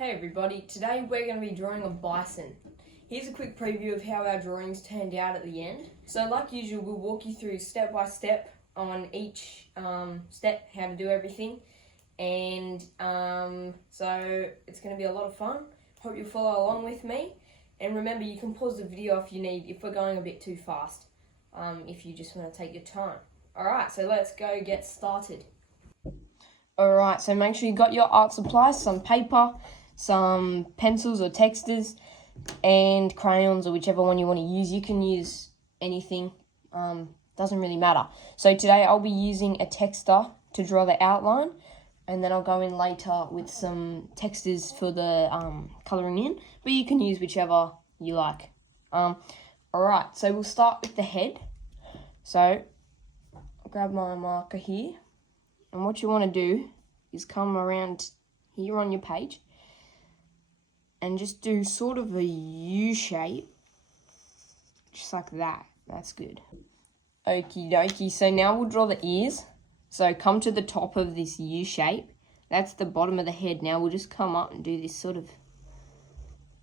Hey everybody, today we're going to be drawing a bison. Here's a quick preview of how our drawings turned out at the end. So like usual, we'll walk you through step by step on each step, how to do everything. And so it's going to be a lot of fun. Hope you'll follow along with me. And remember, you can pause the video if you need, if we're going a bit too fast, if you just want to take your time. Alright, so let's go get started. Alright, so make sure you got your art supplies, some paper, some pencils or textas, and crayons or whichever one you want to use. You can use anything, doesn't really matter. So today I'll be using a texta to draw the outline, and then I'll go in later with some textas for the colouring in, but you can use whichever you like. Alright, so we'll start with the head. So I'll grab my marker here, and what you want to do is come around here on your page and just do sort of a U shape, just like that. That's good. Okie dokie, so now we'll draw the ears. So come to the top of this U shape. That's the bottom of the head. Now we'll just come up and do this sort of,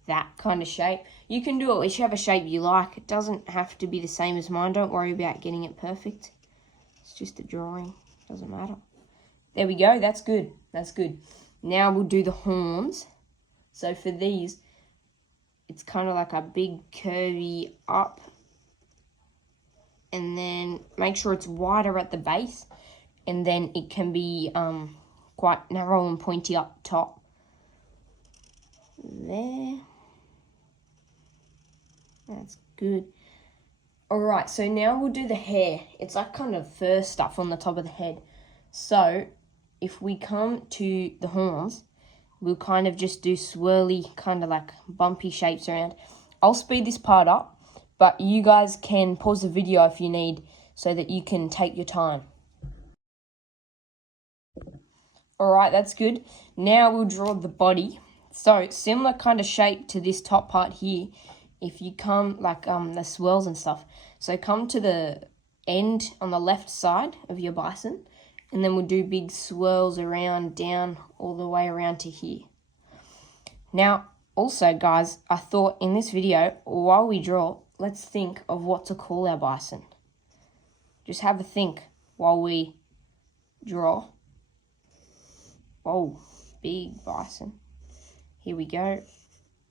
that kind of shape. You can do it whichever shape you like. It doesn't have to be the same as mine. Don't worry about getting it perfect. It's just a drawing, doesn't matter. There we go, that's good, that's good. Now we'll do the horns. So for these, it's kind of like a big curvy up, and then make sure it's wider at the base, and then it can be quite narrow and pointy up top. There. That's good. Alright, so now we'll do the hair. It's like kind of fur stuff on the top of the head. So if we come to the horns, we'll kind of just do swirly, kind of like bumpy shapes around. I'll speed this part up, but you guys can pause the video if you need, so that you can take your time. Alright, that's good. Now we'll draw the body. So similar kind of shape to this top part here. If you come like the swirls and stuff. So come to the end on the left side of your bison, and then we'll do big swirls around, down, all the way around to here. Now, also, guys, I thought in this video, while we draw, let's think of what to call our bison. Just have a think while we draw. Whoa, big bison. Here we go.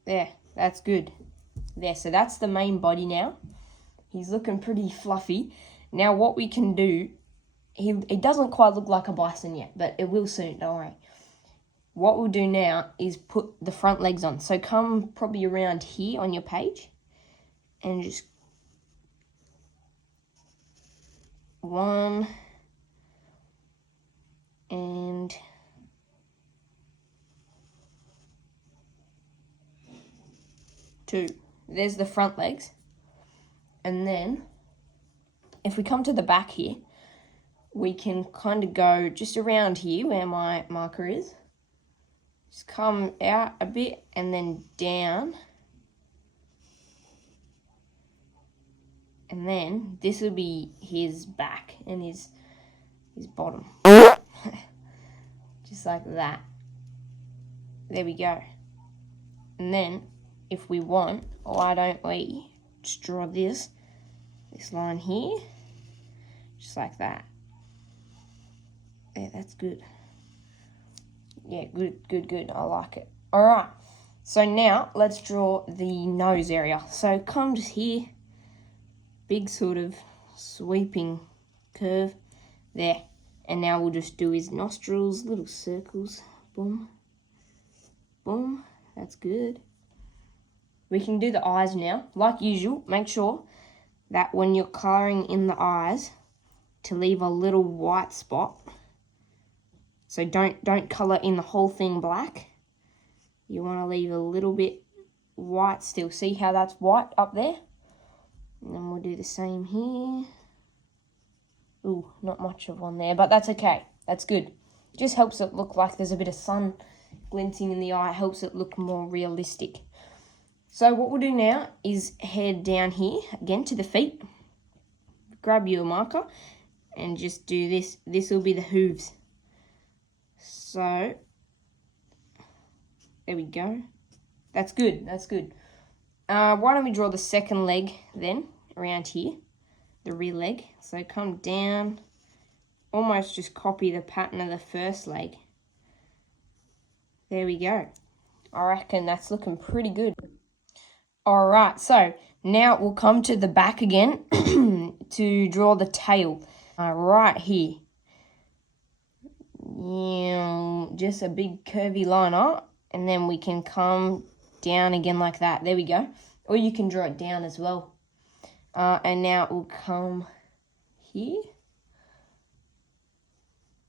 There, that's good. There, so that's the main body now. He's looking pretty fluffy. Now, what we can do, it doesn't quite look like a bison yet, but it will soon, don't worry. What we'll do now is put the front legs on. So come probably around here on your page and just 1 and 2. There's the front legs. And then if we come to the back here, we can kind of go just around here where my marker is. Just come out a bit and then down. And then this will be his back and his bottom. Just like that. There we go. And then if we want, why don't we just draw this line here. Just like that. Yeah, that's good. Yeah, good. I like it. Alright, so now let's draw the nose area. So come just here, big sort of sweeping curve there. And now we'll just do his nostrils, little circles. Boom, boom, that's good. We can do the eyes now. Like usual, make sure that when you're colouring in the eyes, to leave a little white spot. So don't colour in the whole thing black. You want to leave a little bit white still. See how that's white up there? And then we'll do the same here. Ooh, not much of one there, but that's okay. That's good. It just helps it look like there's a bit of sun glinting in the eye. It helps it look more realistic. So what we'll do now is head down here, again to the feet. Grab your marker and just do this. This will be the hooves. So There we go. That's good, that's good. Why don't we draw the second leg then, around here, the rear leg. So come down, almost just copy the pattern of the first leg. There we go. I reckon that's looking pretty good. All right, so now we'll come to the back again to draw the tail right here. Yeah, just a big curvy line up, and then we can come down again like that. There we go. Or you can draw it down as well. And now it will come here.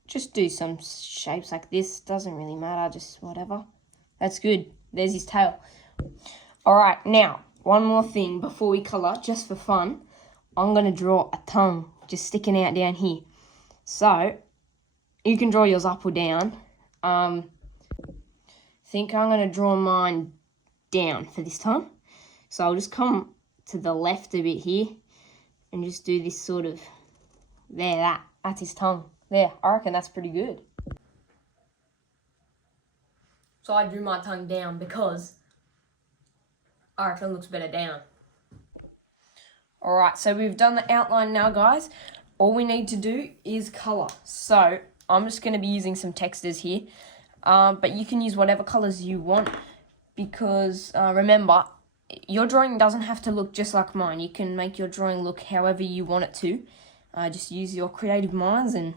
Just do some shapes like this. Doesn't really matter, just whatever. That's good. There's his tail. All right, now, one more thing before we colour, just for fun. I'm going to draw a tongue just sticking out down here. So, you can draw yours up or down. I think I'm going to draw mine down for this time. So I'll just come to the left a bit here and just do this sort of, there, that's his tongue. There, I reckon that's pretty good. So I drew my tongue down because I reckon it looks better down. Alright, so we've done the outline now, guys. All we need to do is colour. So I'm just going to be using some textures here. But you can use whatever colours you want because remember, your drawing doesn't have to look just like mine. You can make your drawing look however you want it to. Just use your creative minds and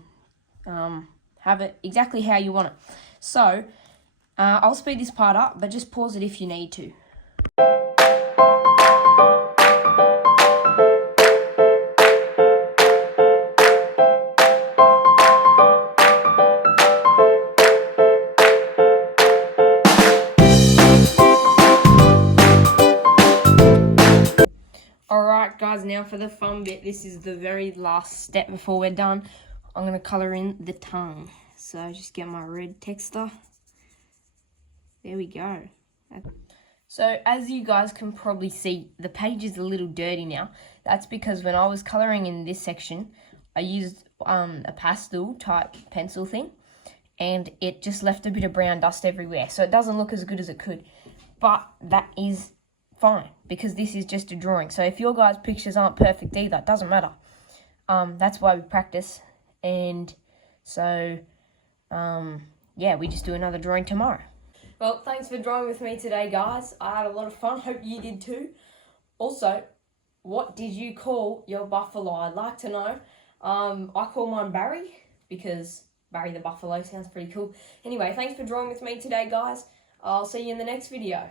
have it exactly how you want it. So I'll speed this part up, but just pause it if you need to. Alright guys, now for the fun bit. This is the very last step before we're done. I'm going to colour in the tongue. So just get my red texter. There we go. So as you guys can probably see, the page is a little dirty now. That's because when I was colouring in this section, I used a pastel type pencil thing. And it just left a bit of brown dust everywhere. So it doesn't look as good as it could. But that is fine, because this is just a drawing. So if your guys' pictures aren't perfect either, it doesn't matter. That's why we practice. And so, yeah, we just do another drawing tomorrow. Well, thanks for drawing with me today, guys. I had a lot of fun. Hope you did too. Also, what did you call your buffalo? I'd like to know. I call mine Barry, because Barry the Buffalo sounds pretty cool. Anyway, thanks for drawing with me today, guys. I'll see you in the next video.